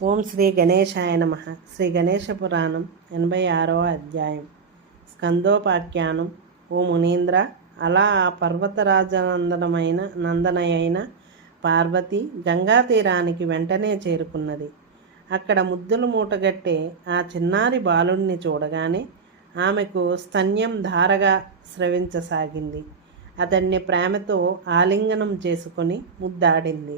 ఓం శ్రీ గణేశాయ నమః. శ్రీ గణేశ పురాణం 86వ అధ్యాయం. స్కందోపాఖ్యానం. ఓ మునీంద్ర, అలా ఆ నందనయైన పార్వతి గంగా తీరానికి వెంటనే చేరుకున్నది. అక్కడ ముద్దులు మూటగట్టే ఆ చిన్నారి బాలుణ్ణి చూడగానే ఆమెకు స్తన్యం ధారగా స్రవించసాగింది. అతన్ని ప్రేమతో ఆలింగనం చేసుకొని ముద్దాడింది.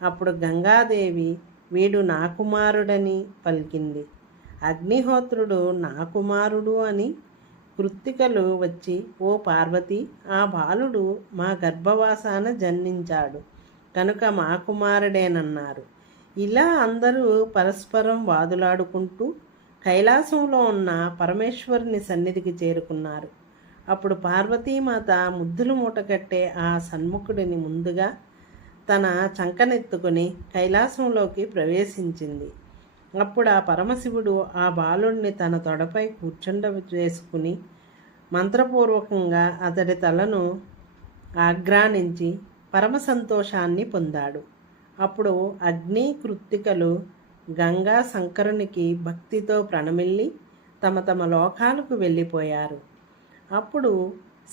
అప్పుడు గంగాదేవి, వీడు నా కుమారుడని పలికింది. అగ్నిహోత్రుడు నా కుమారుడు అని కృత్తికలు వచ్చి, ఓ పార్వతి, ఆ బాలుడు మా గర్భవాసాన జన్మించాడు కనుక మా కుమారుడేనన్నారు. ఇలా అందరూ పరస్పరం వాదులాడుకుంటూ కైలాసంలో ఉన్న పరమేశ్వరుని సన్నిధికి చేరుకున్నారు. అప్పుడు పార్వతీమాత ముద్దులు మూటకట్టే ఆ సన్ముఖుడిని ముందుగా తన చంకనెత్తుకుని కైలాసంలోకి ప్రవేశించింది. అప్పుడు ఆ పరమశివుడు ఆ బాలుణ్ణి తన తొడపై కూర్చుండవేసుకుని మంత్రపూర్వకంగా అతడి తలను ఆగ్రానించి పరమ సంతోషాన్ని పొందాడు. అప్పుడు అగ్ని కృత్తికలు గంగా శంకరునికి భక్తితో ప్రణమిల్లి తమ తమ లోకాలకు వెళ్ళిపోయారు. అప్పుడు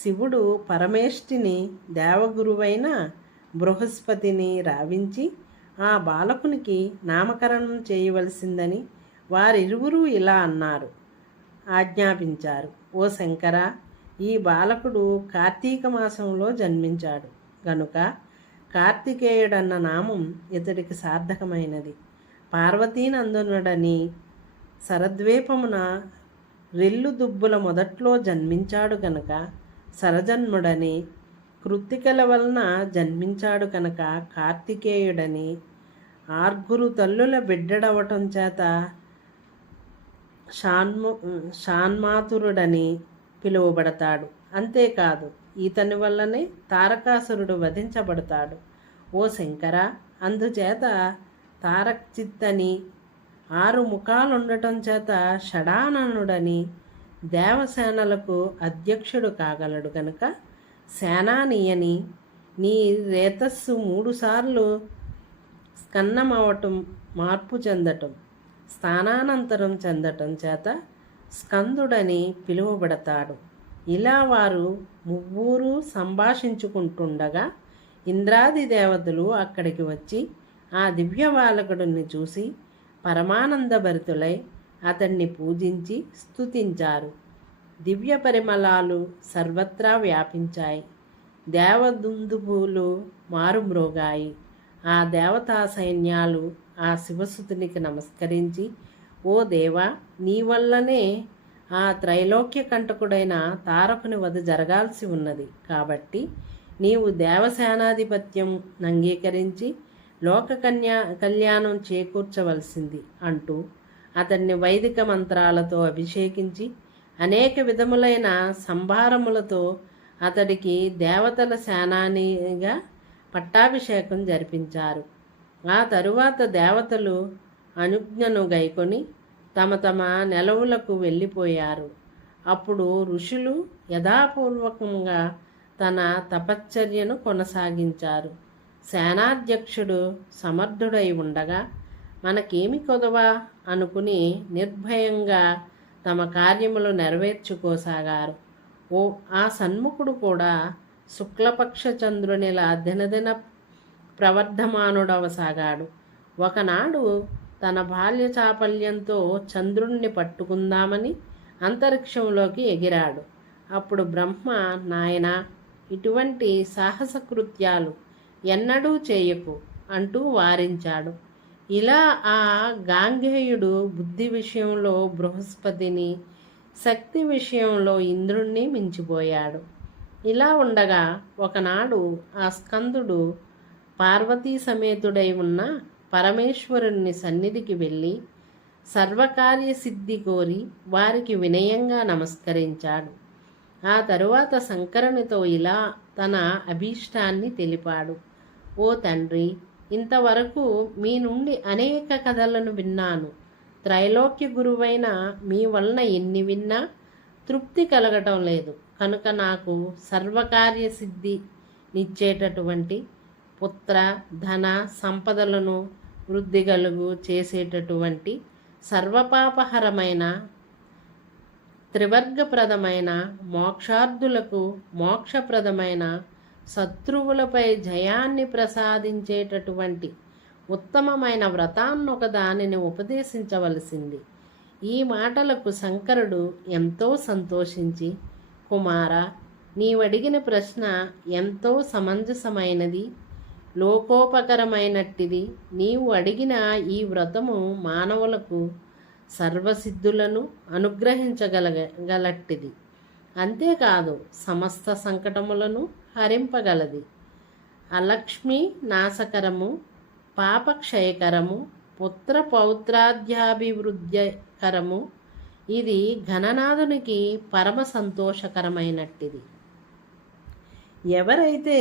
శివుడు పరమేష్టిని దేవగురువైన బృహస్పతిని రావించి ఆ బాలకునికి నామకరణం చేయవలసిందని వారిరువురూ ఇలా ఆజ్ఞాపించారు. ఓ శంకర, ఈ బాలకుడు కార్తీక మాసంలో జన్మించాడు గనుక కార్తికేయుడన్న నామం ఇతడికి సార్థకమైనది. పార్వతీనందనుడని శరద్వీపమున రెల్లు దుబ్బుల మొదట్లో జన్మించాడు గనుక సరజన్ముడని, కృత్తికల వలన జన్మించాడు కనుక కార్తికేయుడని, ఆర్గురు తల్లుల బిడ్డడవటం చేత షాన్మాతురుడని పిలువబడతాడు. అంతేకాదు, ఈతని వల్లనే తారకాసురుడు వధించబడతాడు. ఓ శంకర, అందుచేత తారక్చిత్తని, 6 ముఖాలుండటం చేత షడాననుడని, దేవసేనలకు అధ్యక్షుడు కాగలడు గనుక సేనానీయని, నీ రేతస్సు 3 సార్లు స్కన్నమవటం, మార్పు చెందటం, స్థానానంతరం చెందటం చేత స్కందుడని పిలువబడతాడు. ఇలా వారు ముగ్గురు సంభాషించుకుంటుండగా ఇంద్రాది దేవతలు అక్కడికి వచ్చి ఆ దివ్య బాలకుడిని చూసి పరమానందభరితులై అతన్ని పూజించి స్తుతించారు. దివ్య పరిమళాలు సర్వత్రా వ్యాపించాయి. దేవదుందుభులు మారుమ్రోగాయి. ఆ దేవతా సైన్యాలు ఆ శివసుతునికి నమస్కరించి, ఓ దేవా, నీ వల్లనే ఆ త్రైలోక్య కంటకుడైన తారకుని వధ జరగాల్సి ఉన్నది. కాబట్టి నీవు దేవసేనాధిపత్యం అంగీకరించి లోక కళ్యాణం చేకూర్చవలసింది అంటూ అతన్ని వైదిక మంత్రాలతో అభిషేకించి అనేక విధములైన సంభారములతో అతడికి దేవతల సేనానిగా పట్టాభిషేకం జరిపించారు. ఆ తరువాత దేవతలు అనుజ్ఞను గైకొని తమ తమ నెలవులకు వెళ్ళిపోయారు. అప్పుడు ఋషులు యథాపూర్వకంగా తన తపశ్చర్యను కొనసాగించారు. సేనాధ్యక్షుడు సమర్థుడై ఉండగా మనకేమి కొదవా అనుకుని నిర్భయంగా తమ కార్యములు నెరవేర్చుకోసాగారు. ఆ సన్ముఖుడు కూడా శుక్లపక్ష చంద్రునిలా దినదిన ప్రవర్ధమానుడవసాగాడు. ఒకనాడు తన బాల్య చాపల్యంతో చంద్రుణ్ణి పట్టుకుందామని అంతరిక్షంలోకి ఎగిరాడు. అప్పుడు బ్రహ్మ, నాయనా, ఇటువంటి సాహస కృత్యాలు ఎన్నడూ చేయకు అంటూ వారించాడు. ఇలా ఆ గాంగేయుడు బుద్ధి విషయంలో బృహస్పతిని, శక్తి విషయంలో ఇంద్రుణ్ణి మించిపోయాడు. ఇలా ఉండగా ఒకనాడు ఆ స్కందుడు పార్వతీ సమేతుడై ఉన్న పరమేశ్వరుని సన్నిధికి వెళ్ళి సర్వకార్య సిద్ధి కోరి వారికి వినయంగా నమస్కరించాడు. ఆ తరువాత శంకరునితో ఇలా తన అభీష్టాన్ని తెలిపాడు. ఓ తండ్రి, ఇంతవరకు మీ నుండి అనేక కథలను విన్నాను. త్రైలోక్య గురువైన మీ వలన ఎన్ని విన్నా తృప్తి కలగటం లేదు. కనుక నాకు సర్వకార్య సిద్ధి నిచ్చేటటువంటి పుత్ర, ధన, సంపదలను వృద్ధి కలుగు చేసేటటువంటి సర్వపాపహరమైన త్రివర్గప్రదమైన మోక్షార్థులకు మోక్షప్రదమైన శత్రువులపై జయాన్ని ప్రసాదించేటటువంటి ఉత్తమమైన వ్రతాన్నొక దానిని ఉపదేశించవలసింది. ఈ మాటలకు శంకరుడు ఎంతో సంతోషించి, కుమార, నీవడిగిన ప్రశ్న ఎంతో సమంజసమైనది, లోకోపకరమైనట్టిది. నీవు అడిగిన ఈ వ్రతము మానవులకు సర్వసిద్ధులను అనుగ్రహించగలగలట్టిది. అంతేకాదు సమస్త సంకటములను హరింపగలది. అలక్ష్మి నాశకరము, పాపక్షయకరము, పుత్ర పౌత్రాద్యాభివృద్ధికరము. ఇది ఘననాథునికి పరమ సంతోషకరమైనట్టిది. ఎవరైతే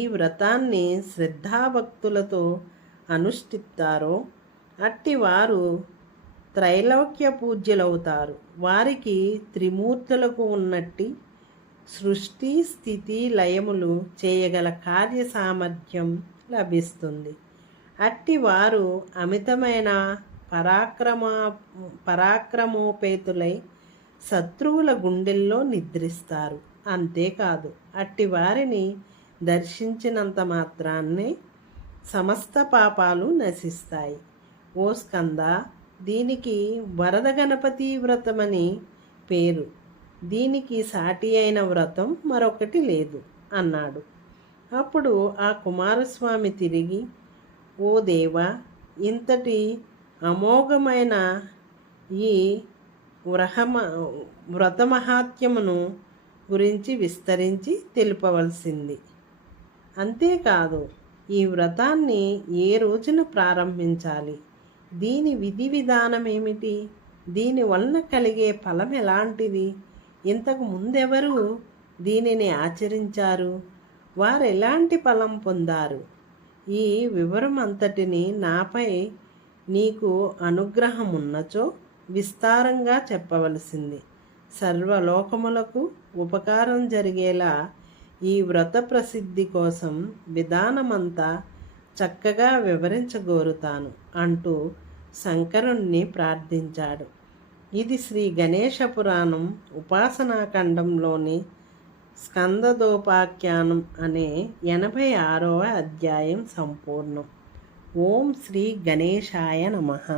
ఈ వ్రతాన్ని శ్రద్ధాభక్తులతో అనుష్ఠిస్తారో అట్టి వారు త్రైలోక్య పూజ్యులవుతారు. వారికి త్రిమూర్తులకు ఉన్నట్టి సృష్టి స్థితి లయములు చేయగల కార్య సామర్థ్యం లభిస్తుంది. అట్టి వారు అమితమైన పరాక్రమోపేతులై శత్రువుల గుండెల్లో నిద్రిస్తారు. అంతేకాదు అట్టి వారిని దర్శించినంత మాత్రాన్నే సమస్త పాపాలు నశిస్తాయి. ఓ స్కంద, దీనికి వరద గణపతి వ్రతమని పేరు. దీనికి సాటి అయిన వ్రతం మరొకటి లేదు అన్నాడు. అప్పుడు ఆ కుమారస్వామి తిరిగి, ఓ దేవా, ఇంతటి అమోఘమైన ఈ వ్రతమహాత్యమును గురించి విస్తరించి తెలుపవలసింది. అంతేకాదు ఈ వ్రతాన్ని ఏ రోజున ప్రారంభించాలి, దీని విధి విధానం ఏమిటి, దీని వలన కలిగే ఫలం ఎలాంటిది, ఇంతకు ముందెవరు దీనిని ఆచరించారు, వారు ఎలాంటి ఫలం పొందారు, ఈ వివరం అంతటిని నాపై నీకు అనుగ్రహం ఉన్నచో విస్తారంగా చెప్పవలసింది. సర్వలోకములకు ఉపకారం జరిగేలా ఈ వ్రత ప్రసిద్ధి కోసం విధానమంతా చక్కగా వివరించగోరుతాను అంటూ శంకరుణ్ణి ప్రార్థించాడు. ఇది శ్రీ గణేశ పురాణం ఉపాసనాఖండంలోని స్కందోపాఖ్యానం అనే 86వ అధ్యాయం సంపూర్ణం. ఓం శ్రీ గణేశాయ నమః.